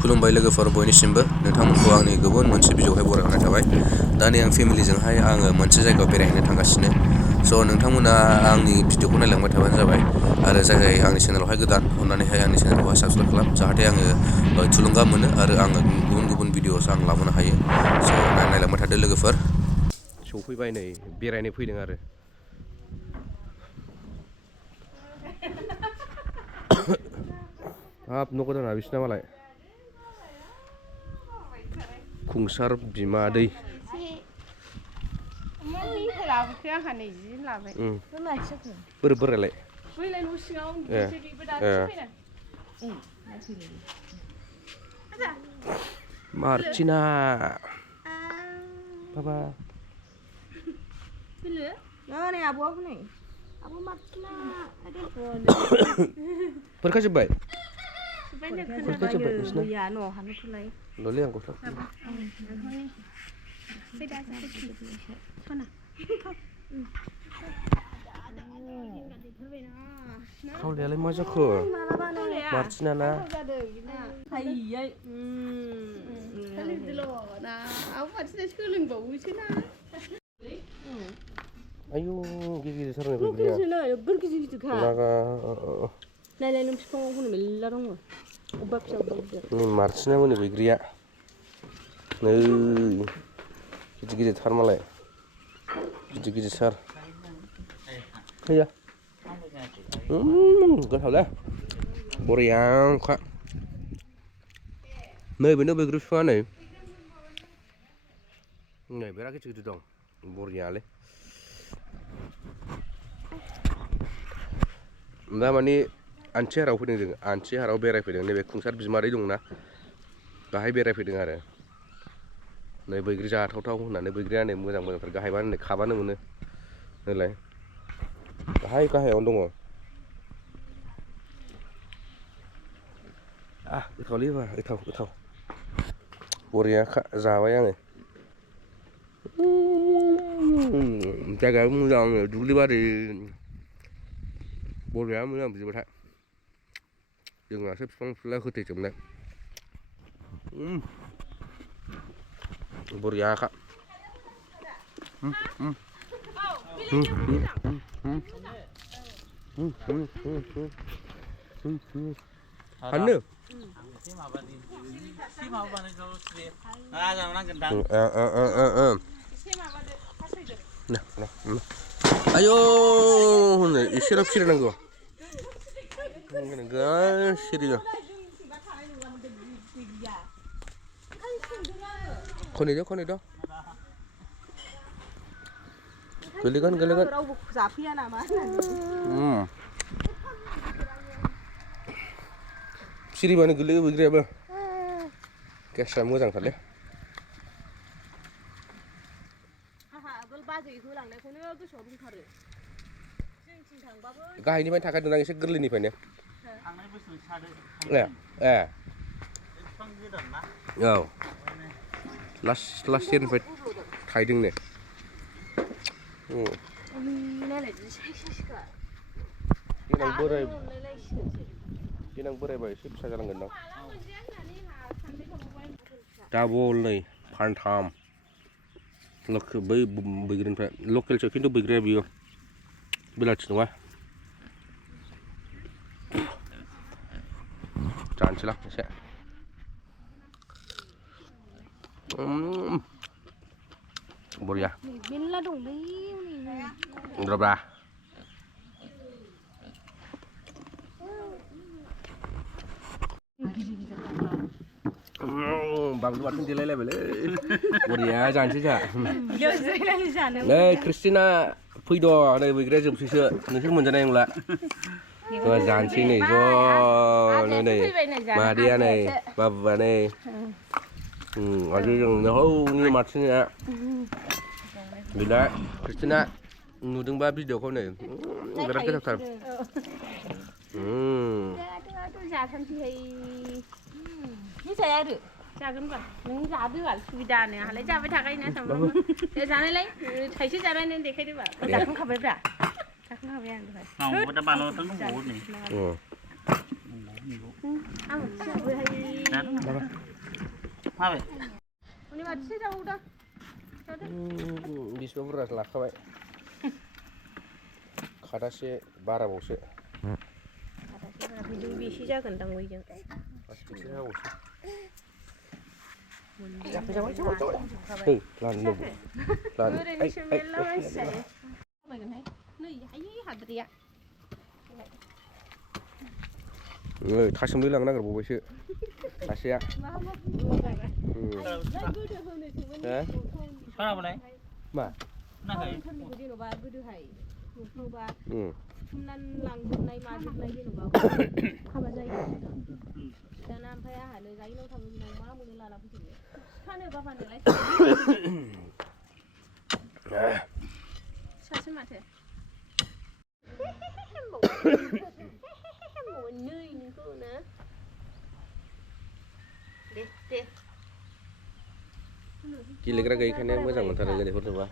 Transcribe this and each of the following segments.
खुलुमबाय लोगोफोर बयनिसिमबो नोंथांमोनखौ आंनि गुबुन मोनसे भिडिअ'आवहाय बरायहरनाय थाबाय। दा नै आं फेमिलिजोंहाय आङो मोनसे जायगायाव बेरायहैनो थांगासिनो। स' नोंथांमोना आंनि भिडिअ'खौ नायलांबाय थाबानो जाबाय आरो जाय जाय आंनि चेनेलावहाय गोदान अननानैहाय आंनि चेनेलखौहाय साबसक्राइब खालाम जाहाथे आङो थुलुंगा मोनो आरो आङो गुबुन गुबुन भिडिअ'स आं लाबोनो हायो। स' नायलांबाय थादो लोगोफोर। सफैबाय नै बेरायनो फैदों आरो हाब न' गोदाना बिसिना मालाय खुंसार बिमादै बोरै बोरायलाय मार्टिना बाबा फरिखा जोब्बाय ल'लै आं गस्ला खावलायालाय मा जाखो मार्टिना ना आयौ गिदिर नायलाय नों बिफाङाव हनै मेरला दङ अबेबा फिसा अबेबा गिदिर मार्टिना मोननि बैग्रिया नै गिदिर गिदिरथार मालाय गिदिर गिदिरथार गैया गोथावलै बरियाखा नै बेनो बैग्रि बिफाङा नै बिराद गिदिर गिदिर दं बरियालै दा माने आनथिहाराव फैदों जों आनथिहाराव बेरायफैदों नैबे खुंसार बिमादै दंना बाहाय बेरायफैदों आरो नै बैग्रि जाथावथाव होननानै बैग्रिया नै मोजां मोजांथार गाहायबानो नै खाबानो मोनो नालाय गाहाय गाहायावनो दङ गोथावलै बा गोथाव बरियाखा जाबाय आङो जायगायाबो मोजां दुब्लिबारि बरिया मोजां बिदिबाथाय जोंनासो बिफां बिलाइ होथेजोबनाय बरियाखा हाननो आयौ हनै एसेल' फिरायनांगौ सिरियो खनैद' गोलैगोन रावबो जाफैया नामा सिरिबानो गोलैयो बैग्रियाबो गेसा मोजांथारलै गाहायनिफ्रायनो थाखादों आं एसे गोरलैनिफ्रायनो औ लास्ट इयारनिफ्राय थायदों नो देनां बोरायबा एसे फिसा जालांगोन दां डाबल नै फानथाम बै बैग्रिनिफ्राय लकेलसो खिन्थु बैग्रिया बियो बेलाथि नङा जानोसैलां एसे बरिया मेरला दंलै रब्रा बानलु बाथोन देलायलायबायलै बरिया जानोसै जोंहा नै क्रिस्टिना फैद' नै बैग्रिया जोबसैसो नोंसोर मोनजानाय नंला जानोसै नै ज'नो नै मादैया नै बाबुआ नै आरो जों हौनि मार्टिना गैला क्रिस्टिना नुदोंबा भिडिअखौ नै बिराद गोथावथार जागोनबा नों जादो सुबिदानो हालाय जाबाय थाखायोना सामफ्रामबो जानायलाय थाइसे जानाय नों देखायदोबा जाखांखाबायब्रा जाखांखाबाय आं दहाय माबे उनि माथि जाबावदा बिसिबां बुरजा लाखाबाय खादासे बाराबावसो बिजों बेसे जागोनदां बैजों प्लास्टिकसो जाबावसो ओरैनोसो मेरला मानसि जायो थाबायगोनहाय नै हायै हाद्रिया थासुमलि लांनो नागिरबावबायसो सासेया मा जेन'बा गोदोहाय न'फ्रावबा बुथुमनानै लांजोबनाय माजोबनाय जेन'बा हाबा जायो दाना ओमफ्राय आंहानो जायनाव थाङो बिनाव मा मोनो लाना फैजोबो फानो बाबानोलाय सासे माथो नै नोंखौनो दे गेलेग्रा गैयैखायनो मोजां मोनथारो उन्दैफोरनोबा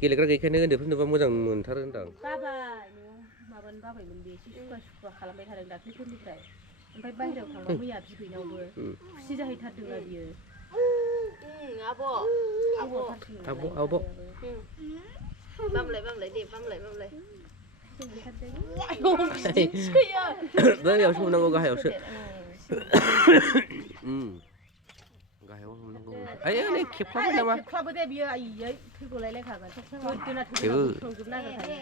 गेलेग्रा गैयैखायनो उन्दैफोरनोबा मोजां मोनथारो होनदां बाबाय न'आव माबानो बाबायमोन बे एसे सुखुवा खालामबाय थादों दाख्लैफोरनिफ्राय ओमफ्राय बाहेरायाव थांबा मैया बिबैनावबो खुसि जाहैथारदों बियो आब' बामलाय दे बामलाय गाहायाव हमनांगौ गाहायावसो गाहायाव हमनांगौ आयै नै खेबख्लाबबाय नामा खेबख्लाबो दे बियो आयै थैगलायलायखागोन गोदोना संजोबनो नागिरखायो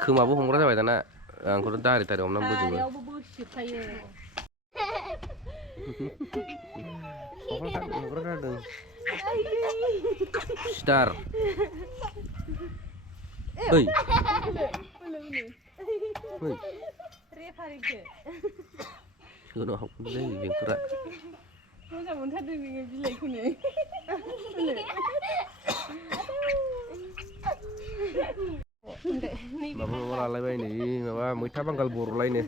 खोमाबो हमग्रा जाबाय दाना आंखौथ' दारि हमनानै बोजोबो दारियावबो बोसिजोबखायो हग्रा जादों स्टार ओइ रेफारिसो सोनाव हाबलै बेंफोरा मोजां मोनथारदों नोङो बिलाइखौनो माबा लालायबाय नै माबा मैथा बांगाल बर'लायनो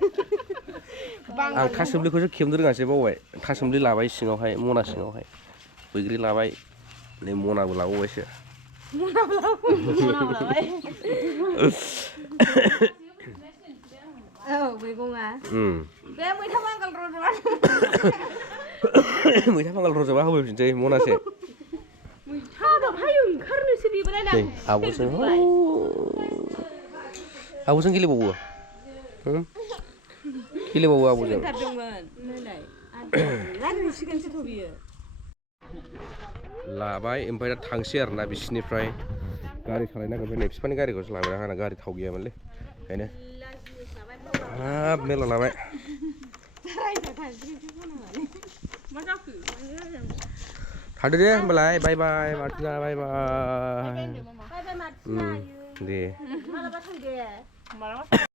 आं थासुमलिखौसो खेबनो रोङासै बावबाय थासुमलि लाबाय सिङावहाय मना सिङावहाय बैग्रि लाबाय नै मनाबो लाबावबायसो औ मैगङा बे मैथा बांगाल रज'बा मैथा बांगाल रज'बा होफैफिनसै मनासे मैथा बाहाय ओंखारनोसो बेबोलाय आब'जों गेलेबावो गेलेबावो आब'जों लाबाय ओमफ्राय दा थांसै आरोना बिसिनिफ्राय गारि सालायनो नागिरबाय नै बिफानि गारिखौसो लाबाय आंना गारि थाव गैयामोनलै ओंखायनो हाब मेरला लाबाय थादो दे होमबालाय बाय बाय मार्टिना बाय बाय दे